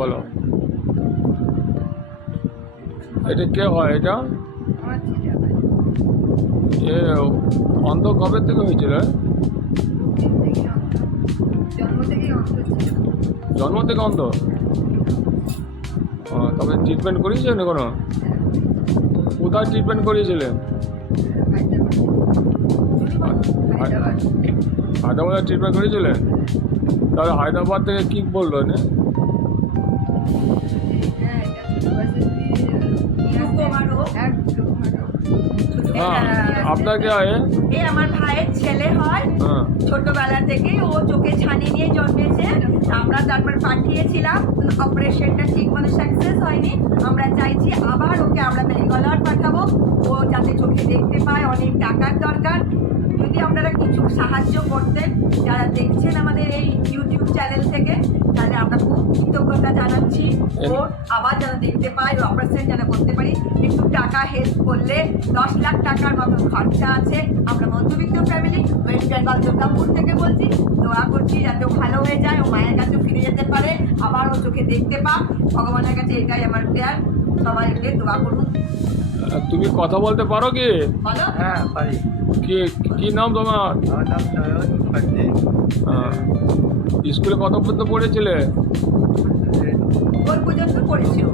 বলো, এটা কে হয়? এটা এ অন্ধ কবে থেকে হয়েছিল? জন্ম থেকে অন্ধ? তবে ট্রিটমেন্ট করিয়েছিলেন কোনো? কোথায় ট্রিটমেন্ট করিয়েছিলেন? হায়দ্রাবাদে ট্রিটমেন্ট করেছিলেন? তাহলে হায়দ্রাবাদ থেকে কী বললো না? হ্যাঁ, আপনাকে আমার ভাইয়ের ছেলে হয়। ছোটবেলা থেকে ও চোখে ছানি নিয়ে জন্মেছে। আমরা তারপর পাঠিয়েছিলাম, অপারেশনটা ঠিক মতো সাকসেস হয়নি। আমরা চাইছি আবার ওকে আমরা ব্যাঙ্গালোর পাঠাবো, ও যাতে চোখে দেখতে পায়। অনেক টাকার দরকার। যদি আপনারা কিছু সাহায্য করতেন যারা দেখছেন আমাদের এই ইউটিউব চ্যানেল থেকে, তাহলে আমরা খুব কৃতজ্ঞতা জানাচ্ছি। ও আবার যেন দেখতে পায়, ও অপারেশন যেন করতে পারি। একটু টাকা হেল্প করলে 10 লাখ টাকার মতো খরচা আছে। আমরা মধ্যবিত্ত ফ্যামিলি, ওয়েস্ট বেঙ্গল দুর্গাপুর থেকে বলছি। দোয়া করছি যাতে ও ভালো হয়ে যায়, ও মায়ের কাছে ফিরে যেতে পারে, আবার ও চোখে দেখতে পাক। ভগবানের কাছে এটাই আমার প্রেয়ার। সবাই এলে দোয়া করুন। তুমি কথা বলতে পারো কি? বলো। হ্যাঁ পারি। কি নাম তোমার? আমার নাম নয়ন পান্ডে। স্কুলে কত পর্যন্ত পড়েছিলে? ওই পর্যন্ত পড়েছিল।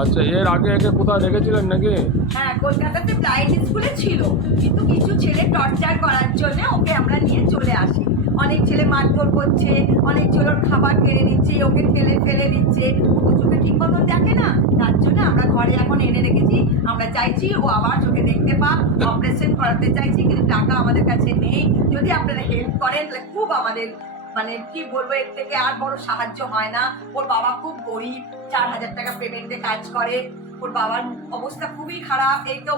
আচ্ছা, এর আগে একে কোথাও রেখেছিলেন নাকি? হ্যাঁ, কলকাতাতে ব্লাইন্ড স্কুলে ছিল, কিন্তু কিছু ছেলে টর্চার করার জন্য ওকে আমরা নিয়ে চলে আসি। অনেক ছেলে মারধর করছে, অনেক ছেলে ওর খাবার কেড়ে নিচ্ছে, ওকে ফেলে দিচ্ছে। ও চোখে ঠিক মতন দেখে না, তার জন্য আমরা ঘরে এখন এনে রেখেছি। আমরা চাইছি ও আবার চোখে দেখতে পাক। অপারেশন করাতে চাইছি, কিন্তু টাকা আমাদের কাছে নেই। যদি আপনারা হেল্প করেন তাহলে খুব আমাদের, মানে কি বলবো, এর থেকে আর বড় সাহায্য হয় না। ওর বাবা খুব গরিব, 4,000 টাকা পেমেন্টে কাজ করে। ওর বাবার অবস্থা খুবই খারাপ। এই তো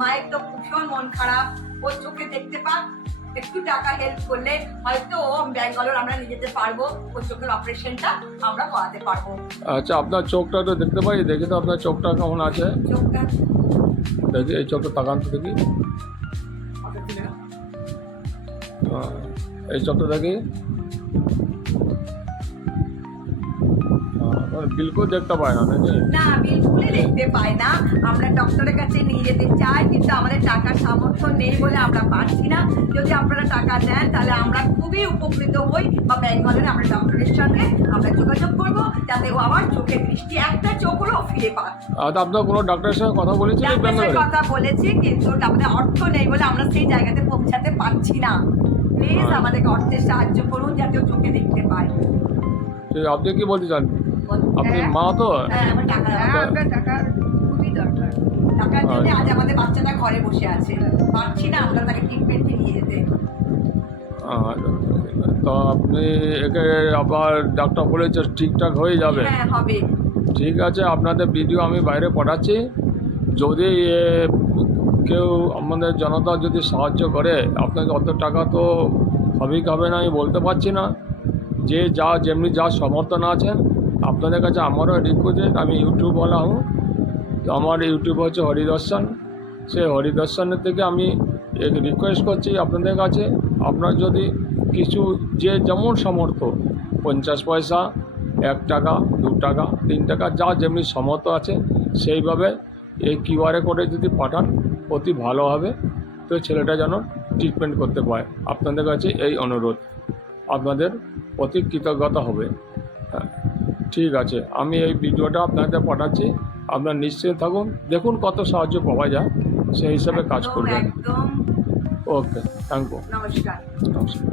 মায়ের তো ভীষণ মন খারাপ। ওর চোখে দেখতে পাক, একটু টাকা হেল্প করলে হয়তো ও ব্যাঙ্গালোর আমরা নিয়ে যেতে পারবো। ওর চোখের অপারেশনটা আমরা করাতে পারবো। আচ্ছা, আপনার চোখটা তো দেখতে পাই, দেখি তো আপনার চোখটা কেমন আছে। চোখটা দেখি, এই চোখটা তাকান তো দেখি। এই চোখটা দেখি। বিলকুল দেখতে পায় না নাকি? না, বিলকুলই দেখতে পায় না। আমরা ডক্টরের কাছে নিয়ে যেতে চাই, কিন্তু আমাদের টাকার সামর্থ্য নেই বলে আমরা পারছি না। যদি আপনারা টাকা দেন তাহলে আমরা খুবই উপকৃত হই, বা ব্যাঙ্গালোরে আমরা ডক্টরের সঙ্গে আমরা যোগাযোগ করবো, যাতে ও আবার চোখের দৃষ্টি একটা চোখগুলো ফিরে পায়। আপনার কোনো ডাক্তারের সঙ্গে কথা বলেছিলেন? ডাক্তারের কথা বলেছি, কিন্তু আমাদের অর্থ নেই বলে আমরা সেই জায়গাতে পৌঁছাতে পারছি না। প্লিজ আমাদেরকে অর্থের সাহায্য করুন, যাতে ও চোখে দেখতে পায়। আপনি কি বলতে চান? আপনি মা তো? আমার টাকা খুবই দরকার। টাকার জন্য আজ আমাদের বাচ্চাটা ঘরে বসে আছে, পারছি না আমরা তাকে ট্রিটমেন্টে নিয়ে যেতে। তো আপনি একে আবার ডাক্তার বলেছে ঠিকঠাক হয়ে যাবে? হ্যাঁ, হবে। ঠিক আছে, আপনাদের ভিডিও আমি বাইরে পাঠাচ্ছি। যদি কেউ আমাদের জনতা যদি সাহায্য করে, আপনাকে অত টাকা তো হবেই হবে না আমি বলতে পারছি না। যে যেমনি যা সমর্থন আছেন, আপনাদের কাছে আমারও রিকোয়েস্ট। আমি ইউটিউবওয়ালা হুঁ, তো আমার ইউটিউব হচ্ছে হরিদর্শন। সেই হরিদর্শনের থেকে আমি এক রিকোয়েস্ট করছি আপনাদের কাছে, আপনার যদি কিছু যে যেমন সামর্থ্য, 50 পয়সা, 1 টাকা, 2 টাকা, 3 টাকা, যা যেমনি সামর্থ্য আছে সেইভাবে এই কিউআরে করে যদি পাঠান অতি ভালো হবে। তো ছেলেটা যেন ট্রিটমেন্ট করতে পারে। আপনাদের কাছে এই অনুরোধ, আপনাদের অতি কৃতজ্ঞতা হবে। হ্যাঁ, ঠিক আছে, আমি এই ভিডিওটা আপনাদের পাঠাচ্ছি। আপনার নিশ্চিত থাকুন, দেখুন কত সাহায্য পাওয়া যায়, সেই হিসাবে কাজ করবেন। একদম। ওকে, থ্যাংক ইউ। নমস্কার। নমস্কার।